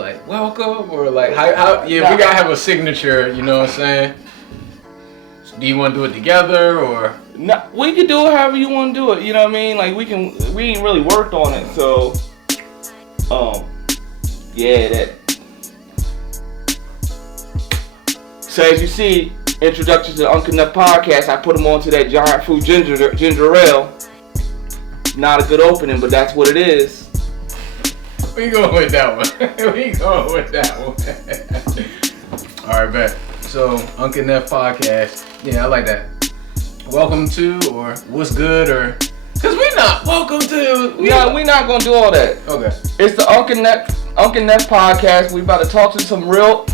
like welcome or like how we gotta have a signature, you know what I'm saying? So do you want to do it together or? No, we can do it however you want to do it. You know what I mean? Like we ain't really worked on it, so that. So as you see, introduction to the Unc Neff podcast, I put them onto that giant fruit ginger ale. Not a good opening, but that's what it is. We going with that one. All right, bet. So, Unc Neff podcast. Yeah, I like that. Welcome to, or what's good, or... Because we're not welcome to... We're not going to do all that. Okay. It's the Unc Neff podcast. We about to talk to some real...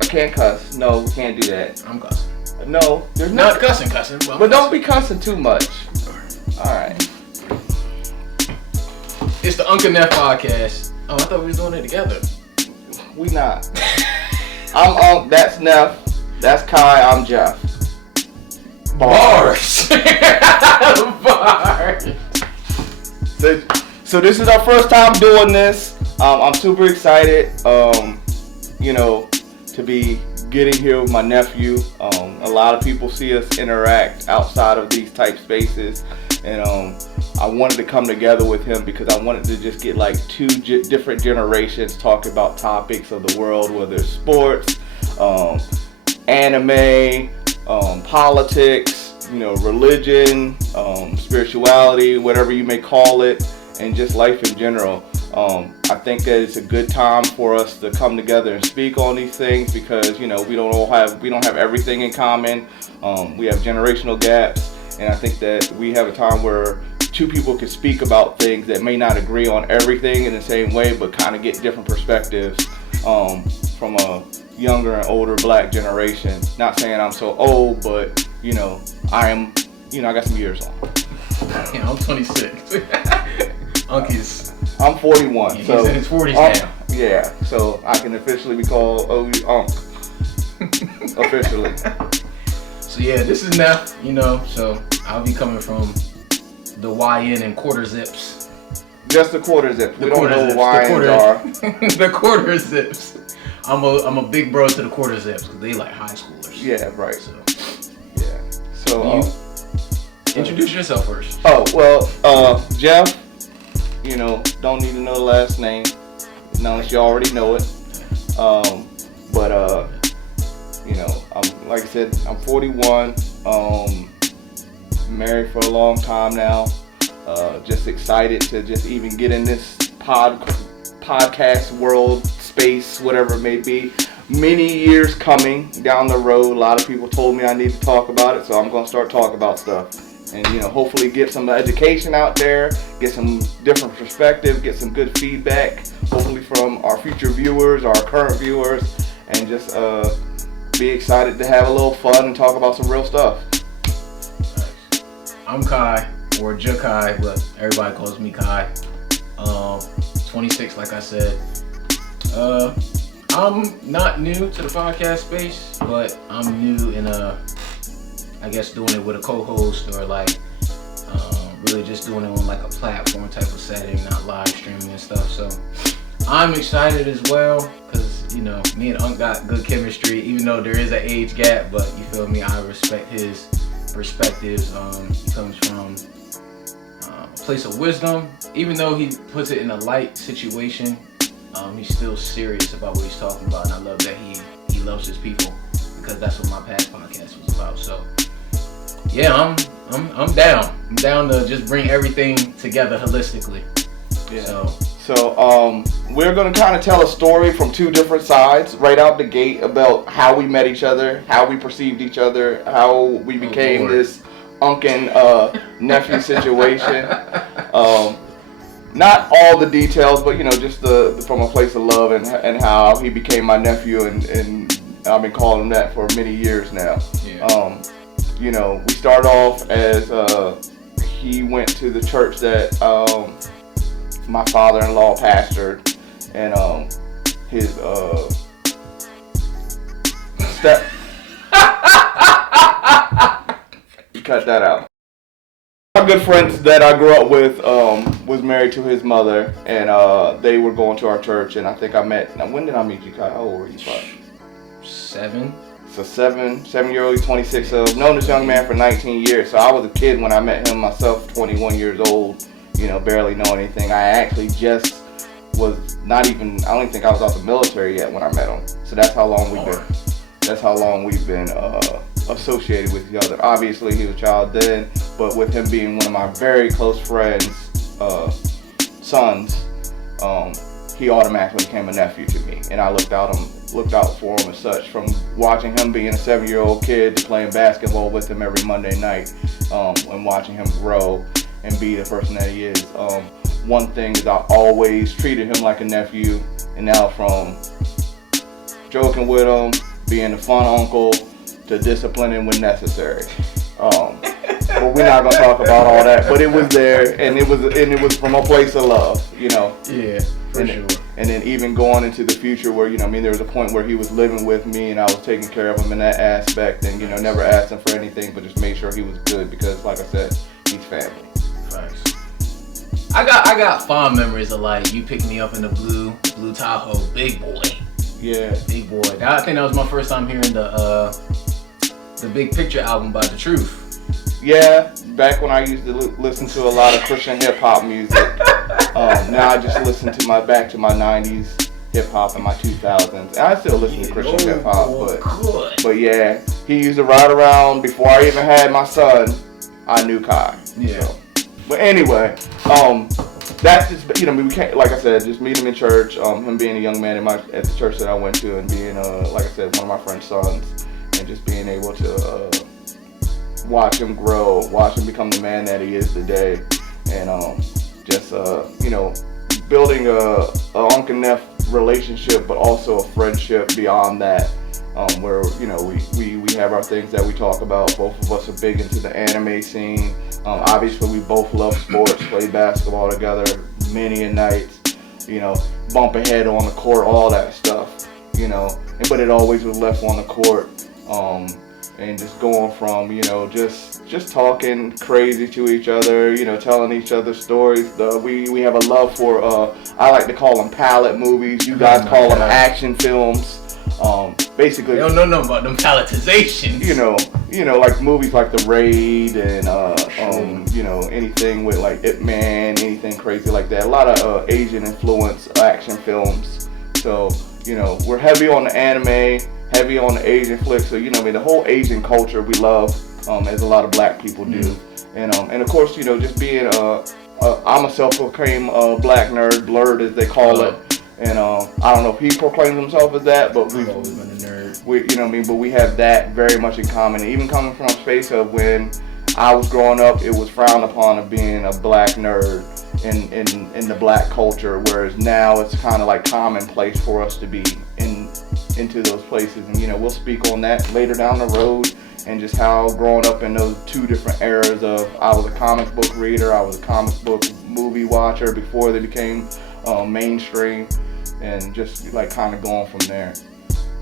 I can't cuss. No, we can't do that. I'm cussing. No, there's not cussing. But don't be cussing too much. All right. It's the Unc Neff podcast. Oh, I thought we was doing it together. We not. I'm Unc, that's Neff, that's Kai, I'm Jeff. Bars. Bars. So this is our first time doing this. I'm super excited, to be getting here with my nephew. A lot of people see us interact outside of these type spaces, and I wanted to come together with him because I wanted to just get like two different generations talking about topics of the world, whether it's sports, anime, politics, religion, spirituality, whatever you may call it, and just life in general. I think that it's a good time for us to come together and speak on these things because we don't have everything in common. We have generational gaps, and I think that we have a time where two people can speak about things that may not agree on everything in the same way, but kind of get different perspectives from a younger and older black generation. Not saying I'm so old, but I am. I got some years on. Yeah, I'm 26. I'm 41. Yeah, so he's in his 40s now. Yeah, so I can officially be called Unc. Officially. So yeah, this is Neff, so I'll be coming from the YN and quarter zips. Just the quarter zips. We don't know what YNs are. The quarter zips. I'm a big bro to the quarter zips because they like high schoolers. Yeah, right. So, yeah. So introduce yourself first. Oh well, Jeff. Don't need to know the last name, unless you already know it. But I'm like I said, I'm 41. Married for a long time now. Just excited to just even get in this podcast world, space, whatever it may be. Many years coming down the road. A lot of people told me I need to talk about it, so I'm gonna start talking about stuff. And hopefully get some education out there, get some different perspective, get some good feedback, hopefully from our future viewers, our current viewers, and just be excited to have a little fun and talk about some real stuff. I'm Kai, or Jakai, but everybody calls me Kai. 26, like I said. I'm not new to the podcast space, but I'm new in I guess doing it with a co-host or really just doing it on like a platform type of setting, not live streaming and stuff. So I'm excited as well because me and Unc got good chemistry, even though there is an age gap. But you feel me? I respect his perspectives. He comes from a place of wisdom, even though he puts it in a light situation. He's still serious about what he's talking about, and I love that he loves his people because that's what my past podcast was about. So. Yeah, I'm down. I'm down to just bring everything together holistically. Yeah. So we're gonna kind of tell a story from two different sides right out the gate about how we met each other, how we perceived each other, how we became this Unc and nephew situation. Not all the details, but just from a place of love and how he became my nephew, and I've been calling him that for many years now. Yeah. We start off as he went to the church that my father-in-law pastored, and his step. Cut that out. My good friends that I grew up with was married to his mother, and they were going to our church. And I think I met. Now, when did I meet you, Kai? How old were you? 7. So 7-year-old, 26. So I've known this young man for 19 years. So I was a kid when I met him myself, 21 years old. You know, barely know anything. I actually just was not even. I don't even think I was out the military yet when I met him. So that's how long we've been. That's how long we've been associated with each other. Obviously, he was a child then, but with him being one of my very close friends' sons, he automatically became a nephew to me, and I looked out for him as such. From watching him being a 7-year-old kid to playing basketball with him every Monday night, and watching him grow and be the person that he is. One thing is I always treated him like a nephew, and now from joking with him, being a fun uncle, to disciplining when necessary. But we're not gonna talk about all that. But it was there, and it was from a place of love, you know. Yeah, for sure. And then even going into the future, where there was a point where he was living with me, and I was taking care of him in that aspect, and never asked him for anything, but just made sure he was good because, like I said, he's family. Thanks. I got fond memories of like you picked me up in the blue Tahoe, big boy. Yeah. Big boy. I think that was my first time hearing the Big Picture album by The Truth. Yeah, back when I used to listen to a lot of Christian hip hop music. Now I just listen to my 90s hip hop and my 2000s. And I still listen to Christian hip hop, but yeah, he used to ride around before I even had my son. I knew Kai. Yeah. So. But anyway, that's just we can't, like I said, just meet him in church. Him being a young man at the church that I went to, and being like I said, one of my friend's sons, and just being able to watch him grow, watch him become the man that he is today, and just building a Unc Neff relationship, but also a friendship beyond that, where we have our things that we talk about. Both of us are big into the anime scene. Obviously, we both love sports, play basketball together many a nights, bump ahead on the court, all that stuff, but it always was left on the court, and just going from, just talking crazy to each other, telling each other stories. We have a love for, I like to call them palette movies, you guys call them action films. Basically, they don't know nothing about them palletizations. Like movies like The Raid and anything with like Ip Man, anything crazy like that. A lot of Asian influence action films. So we're heavy on the anime, heavy on the Asian flicks. So the whole Asian culture we love, as a lot of black people do. And of course just being I'm a self-proclaimed black nerd, blurred as they call it. And I don't know if he proclaims himself as that, but I've always been a nerd. But we have that very much in common. And even coming from a space of when I was growing up, it was frowned upon of being a black nerd in the black culture, whereas now it's kind of like commonplace for us to be into those places. And we'll speak on that later down the road, and just how growing up in those two different eras of I was a comic book reader, I was a comic book movie watcher before they became mainstream, and just like kind of going from there.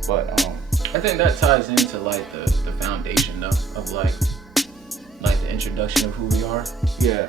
But I think that ties into like the foundation though of like the introduction of who we are. Yeah.